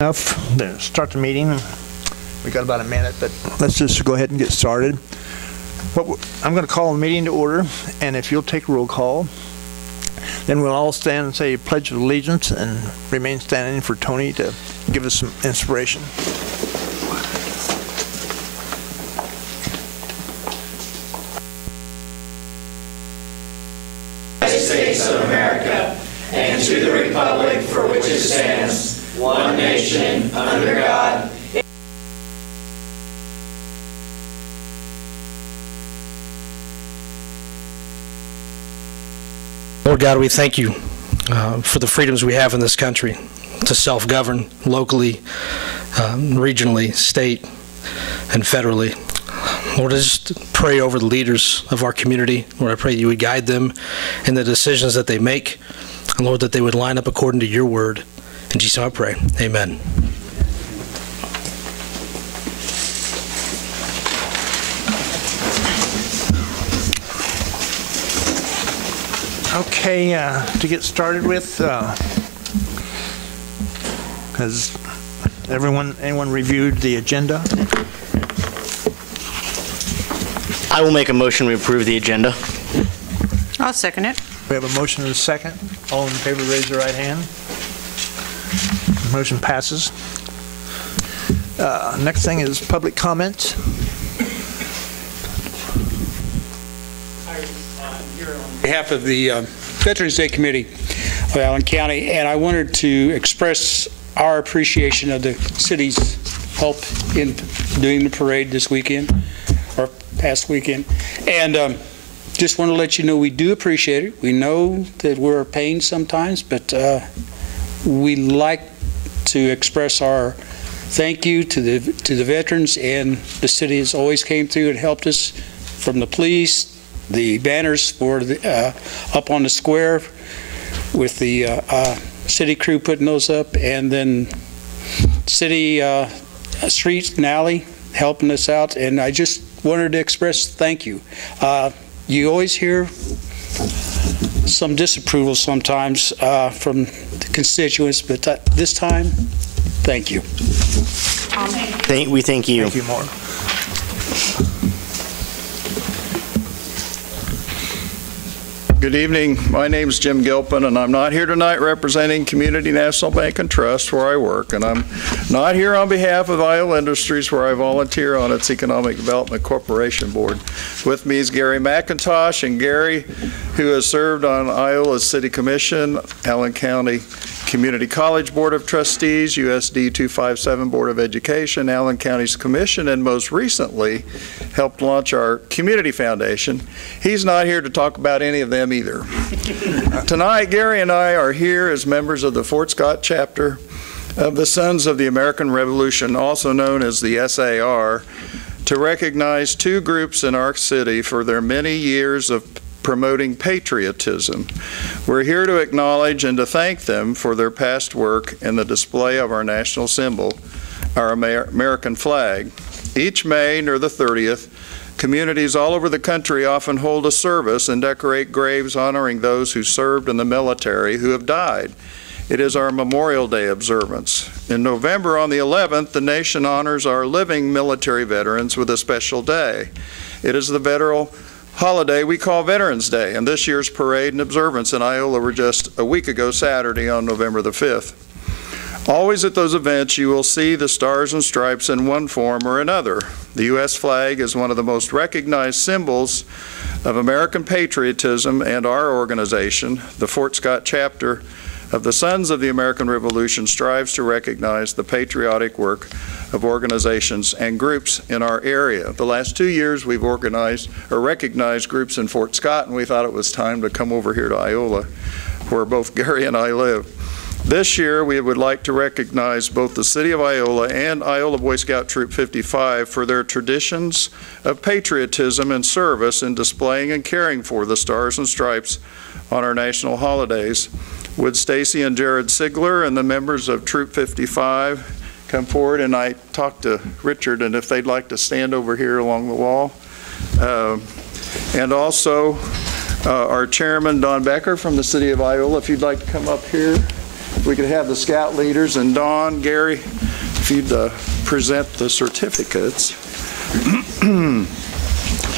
Enough to start the meeting. We got about a minute, but let's just go ahead and get started. I'm going to call the meeting to order, and if you'll take a roll call, then we'll all stand and say Pledge of Allegiance and remain standing for Tony to give us some inspiration. United States of America, and to the republic for which it stands, one nation, under God. Lord God, we thank you for the freedoms we have in this country to self-govern locally, regionally, state, and federally. Lord, I just pray over the leaders of our community. Lord, I pray you would guide them in the decisions that they make. And Lord, that they would line up according to your word. In Jesus' name I pray. Amen. Okay, to get started with, has anyone reviewed the agenda? I will make a motion to approve the agenda. I'll second it. We have a motion and a second. All in favor, raise your right hand. Motion passes. Next thing is public comments. On behalf of the Veterans Day Committee of Allen County, and I wanted to express our appreciation of the city's help in doing the parade this weekend, or past weekend, and just want to let you know we do appreciate it. We know that we're a pain sometimes, but we like to express our thank you to the veterans, and the city has always came through and helped us, from the police, the banners for the, up on the square with the city crew putting those up, and then city streets and alley helping us out. And I just wanted to express thank you. You always hear some disapproval sometimes from the constituents, but this time, thank you. We thank you. Thank you, Mark. Good evening. My name is Jim Gilpin, and I'm not here tonight representing Community National Bank and Trust, where I work, and I'm not here on behalf of Iola Industries, where I volunteer on its Economic Development Corporation Board. With me is Gary McIntosh, and Gary, who has served on Iola's City Commission, Allen County Community College Board of Trustees, USD 257 Board of Education, Allen County's Commission, and most recently helped launch our Community Foundation. He's not here to talk about any of them either. Tonight, Gary and I are here as members of the Fort Scott chapter of the Sons of the American Revolution, also known as the SAR, to recognize two groups in our city for their many years of promoting patriotism. We're here to acknowledge and to thank them for their past work in the display of our national symbol, our American flag. Each May, near the 30th, communities all over the country often hold a service and decorate graves honoring those who served in the military who have died. It is our Memorial Day observance. In November, on the 11th, the nation honors our living military veterans with a special day. It is the veteran holiday we call Veterans Day, and this year's parade and observance in Iola were just a week ago Saturday on November the 5th. Always at those events you will see the Stars and Stripes in one form or another. The U.S. flag is one of the most recognized symbols of American patriotism, and our organization, the Fort Scott chapter of the Sons of the American Revolution, strives to recognize the patriotic work of organizations and groups in our area. The last 2 years we've organized or recognized groups in Fort Scott, and we thought it was time to come over here to Iola, where both Gary and I live. This year we would like to recognize both the City of Iola and Iola Boy Scout Troop 55 for their traditions of patriotism and service in displaying and caring for the Stars and Stripes on our national holidays. Would Stacy and Jared Sigler and the members of Troop 55 come forward, and I talked to Richard, and if they'd like to stand over here along the wall. And also our chairman, Don Becker from the City of Iola, if you'd like to come up here. If we could have the scout leaders and Dawn, Gary, if you'd present the certificates.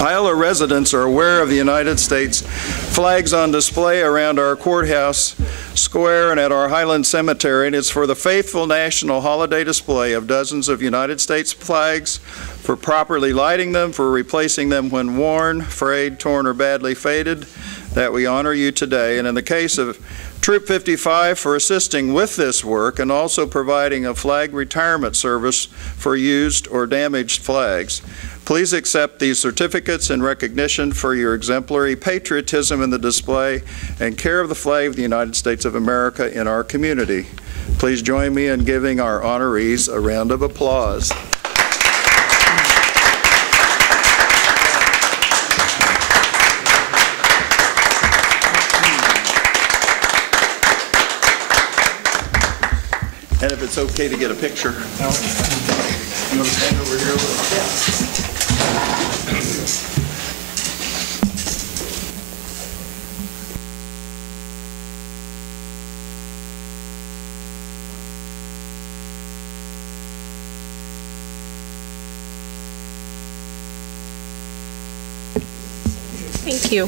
Iola residents are aware of the United States flags on display around our courthouse square and at our Highland Cemetery, and it's for the faithful national holiday display of dozens of United States flags, for properly lighting them, for replacing them when worn, frayed, torn, or badly faded, that we honor you today. And in the case of Troop 55, for assisting with this work and also providing a flag retirement service for used or damaged flags. Please accept these certificates in recognition for your exemplary patriotism in the display and care of the flag of the United States of America in our community. Please join me in giving our honorees a round of applause. And if it's okay to get a picture. You want to stand over here a little? Yeah. Thank you.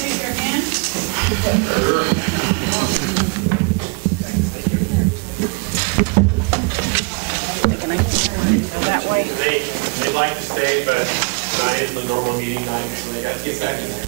Raise your hand. That way. They'd like to stay, but tonight is the normal meeting night, so they got to get back in there.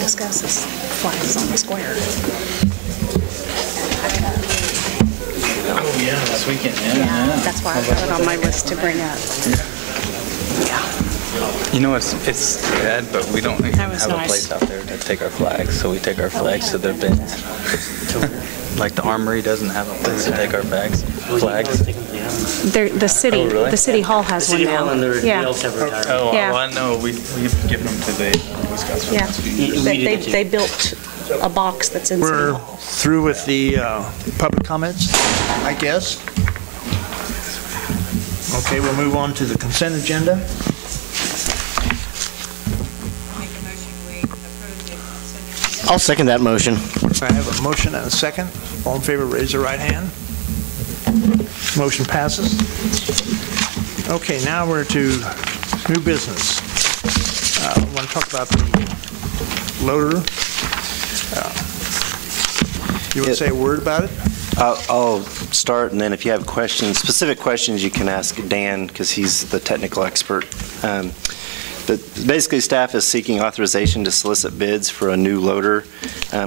Discusses flags on the square. Oh, yeah, this weekend. Yeah, that's why I have it on my list to bring up. You know, it's sad, but we don't even have was a nice. place out there to take our flags, so we take our flags to the bins. Like the armory doesn't have a place to take our flags. The city, Oh, really? the city hall has one now. Yeah, Oh, Yeah. well, I know, we've given them to the Wisconsin. yeah. They built a box that's in city We're hall. through with the public comments, I guess. Okay, we'll move on to the consent agenda. I'll second that motion. I have a motion and a second. All in favor, raise your right hand. Motion passes. Okay, now we're to new business. I want to talk about the loader. You want to say a word about it? I'll start, and then if you have questions, specific questions, you can ask Dan, because he's the technical expert. But basically, staff is seeking authorization to solicit bids for a new loader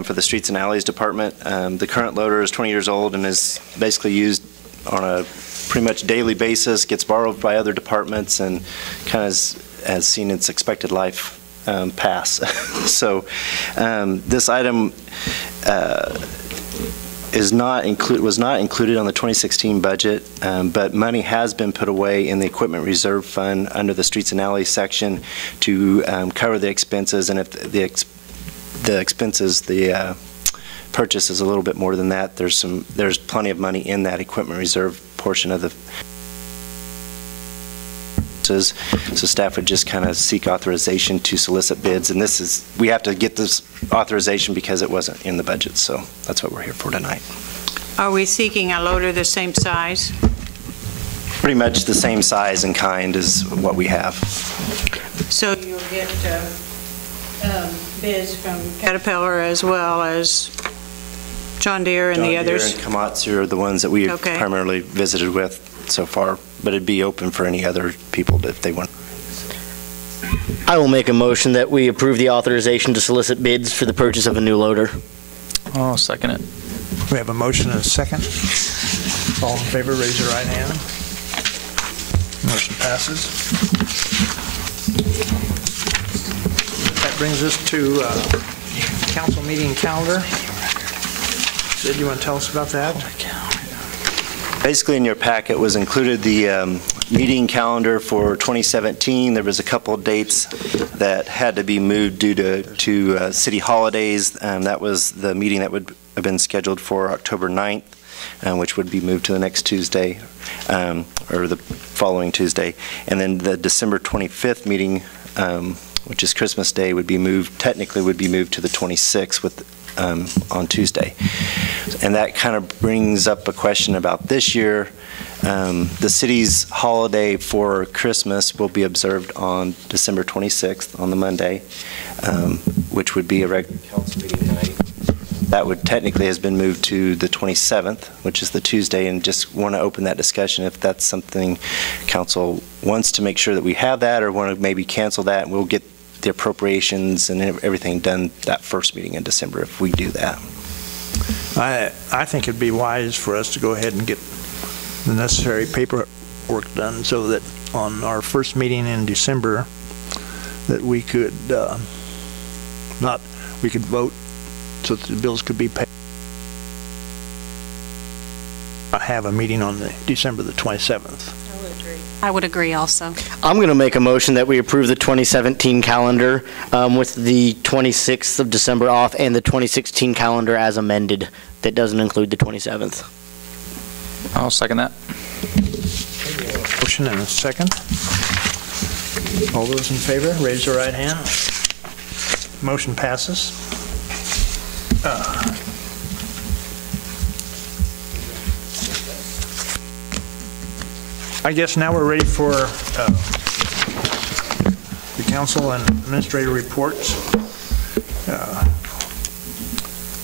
for the Streets and Alleys Department. The current loader is 20 years old and is basically used on a pretty much daily basis, gets borrowed by other departments, and kind of has seen its expected life pass. So this item was not included on the 2016 budget, but money has been put away in the Equipment Reserve Fund under the Streets and Alleys section to cover the expenses, and if the purchase is a little bit more than that, there's plenty of money in that Equipment Reserve portion of the. So staff would just kind of seek authorization to solicit bids, and we have to get this authorization because it wasn't in the budget, so that's what we're here for tonight. Are we seeking a loader the same size? Pretty much the same size and kind as what we have. So you'll get bids from Caterpillar as well as John Deere and the others? John Deere and Komatsu are the ones that we've Okay. primarily visited with so far, but it'd be open for any other people if they want. I will make a motion that we approve the authorization to solicit bids for the purchase of a new loader. I'll second it. We have a motion and a second. All in favor, raise your right hand. Motion passes. That brings us to council meeting calendar. Sid, you want to tell us about that? Basically, in your packet was included the meeting calendar for 2017. There was a couple of dates that had to be moved due to city holidays. That was the meeting that would have been scheduled for October 9th, which would be moved to the next Tuesday, or the following Tuesday. And then the December 25th meeting, which is Christmas Day, would be moved, technically would be moved to the 26th on Tuesday. And that kind of brings up a question about this year. The city's holiday for Christmas will be observed on December 26th, on the Monday, which would be a regular council meeting night. That would technically has been moved to the 27th, which is the Tuesday, and just want to open that discussion if that's something council wants to make sure that we have that, or want to maybe cancel that, and we'll get the appropriations and everything done that first meeting in December if we do that. I think it'd be wise for us to go ahead and get the necessary paperwork done so that on our first meeting in December that we could we could vote so that the bills could be paid. I have a meeting on December the 27th. I would agree also. I'm going to make a motion that we approve the 2017 calendar with the 26th of December off and the 2016 calendar as amended. That doesn't include the 27th. I'll second that. Motion and a second. All those in favor, raise your right hand. Motion passes. I guess now we're ready for the council and administrator reports.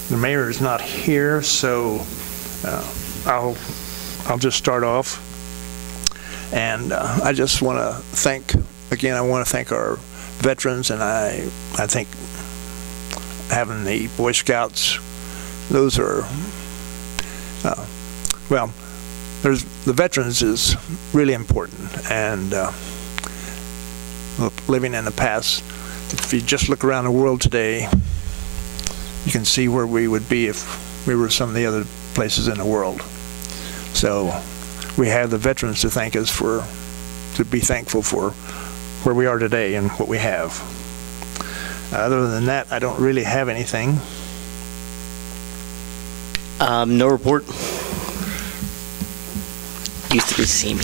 The mayor is not here, so I'll just start off. And I just want to thank, again, I want to thank our veterans, and I think having the Boy Scouts, those are, well, the veterans is really important, and living in the past, if you just look around the world today, you can see where we would be if we were some of the other places in the world. So we have the veterans to thank us for, to be thankful for where we are today and what we have. Other than that, I don't really have anything. No report. Used to see me.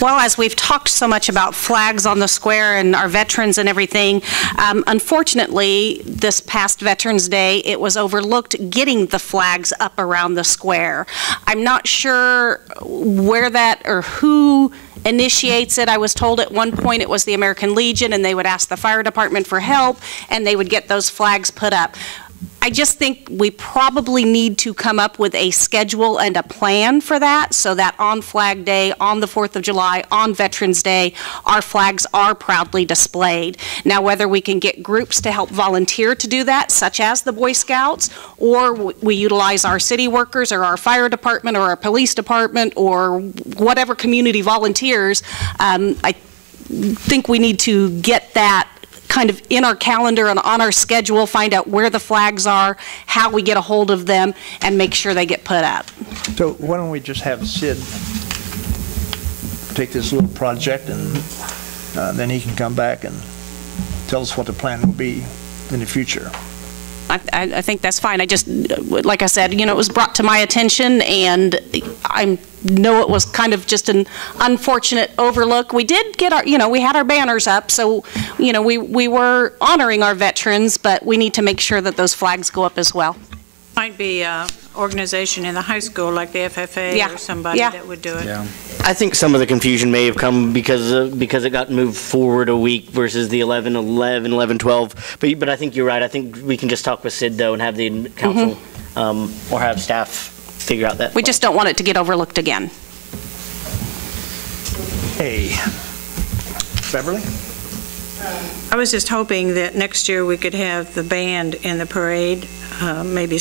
Well, as we've talked so much about flags on the square and our veterans and everything, unfortunately, this past Veterans Day, it was overlooked getting the flags up around the square. I'm not sure where that or who initiates it. I was told at one point it was the American Legion, and they would ask the fire department for help, and they would get those flags put up. I just think we probably need to come up with a schedule and a plan for that, so that on Flag Day, on the 4th of July, on Veterans Day, our flags are proudly displayed. Now, whether we can get groups to help volunteer to do that, such as the Boy Scouts, or we utilize our city workers or our fire department or our police department or whatever community volunteers, I think we need to get that kind of in our calendar and on our schedule, find out where the flags are, how we get a hold of them, and make sure they get put up. So why don't we just have Sid take this little project, and then he can come back and tell us what the plan will be in the future. I think that's fine. I just, like I said, you know, it was brought to my attention, and I know it was kind of just an unfortunate overlook. We did get our, you know, we had our banners up, so, you know, we were honoring our veterans, but we need to make sure that those flags go up as well. Might be an organization in the high school like the FFA or somebody that would do it. Yeah. I think some of the confusion may have come because it got moved forward a week versus the 11/11, 11/12. But I think you're right. I think we can just talk with Sid though and have the council or have staff figure out that. We just don't want it to get overlooked again. Hey, Beverly? I was just hoping that next year we could have the band in the parade, maybe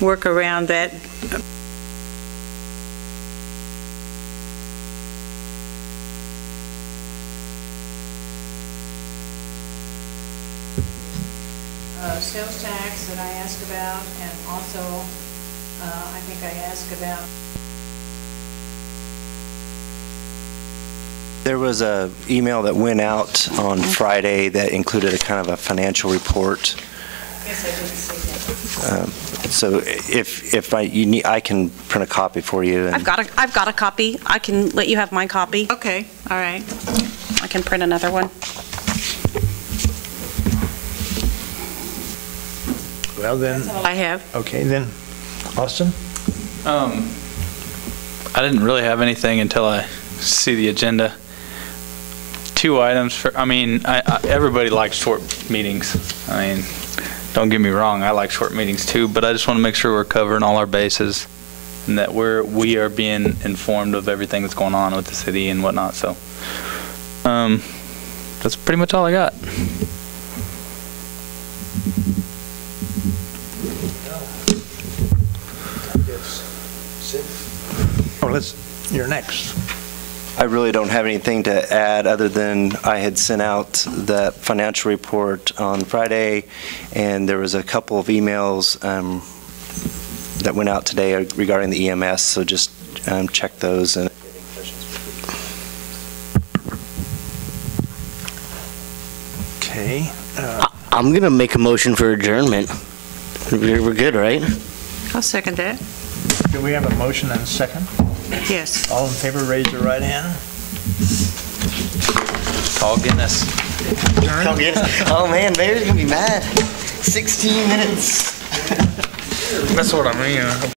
work around that. Sales tax that I asked about, and also I think I asked about. There was a email that went out on Friday that included a kind of a financial report. Yes, I didn't see that. So if you need, I can print a copy for you. And I've got a copy. I can let you have my copy. Okay, all right. I can print another one. Well, then, I have. okay, then, Austin? I didn't really have anything until I see the agenda. 2 items for, everybody likes short meetings. Don't get me wrong, I like short meetings too, but I just want to make sure we're covering all our bases and that we are being informed of everything that's going on with the city and whatnot. So that's pretty much all I got. You're next. I really don't have anything to add other than I had sent out the financial report on Friday, and there was a couple of emails that went out today regarding the EMS, so just check those. And Okay. I'm going to make a motion for adjournment. We're good, right? I'll second that. Do we have a motion and a second? Yes. All in favor, raise your right hand. Paul Guinness. Oh man, Mayor's going to be mad. 16 minutes. That's what I mean.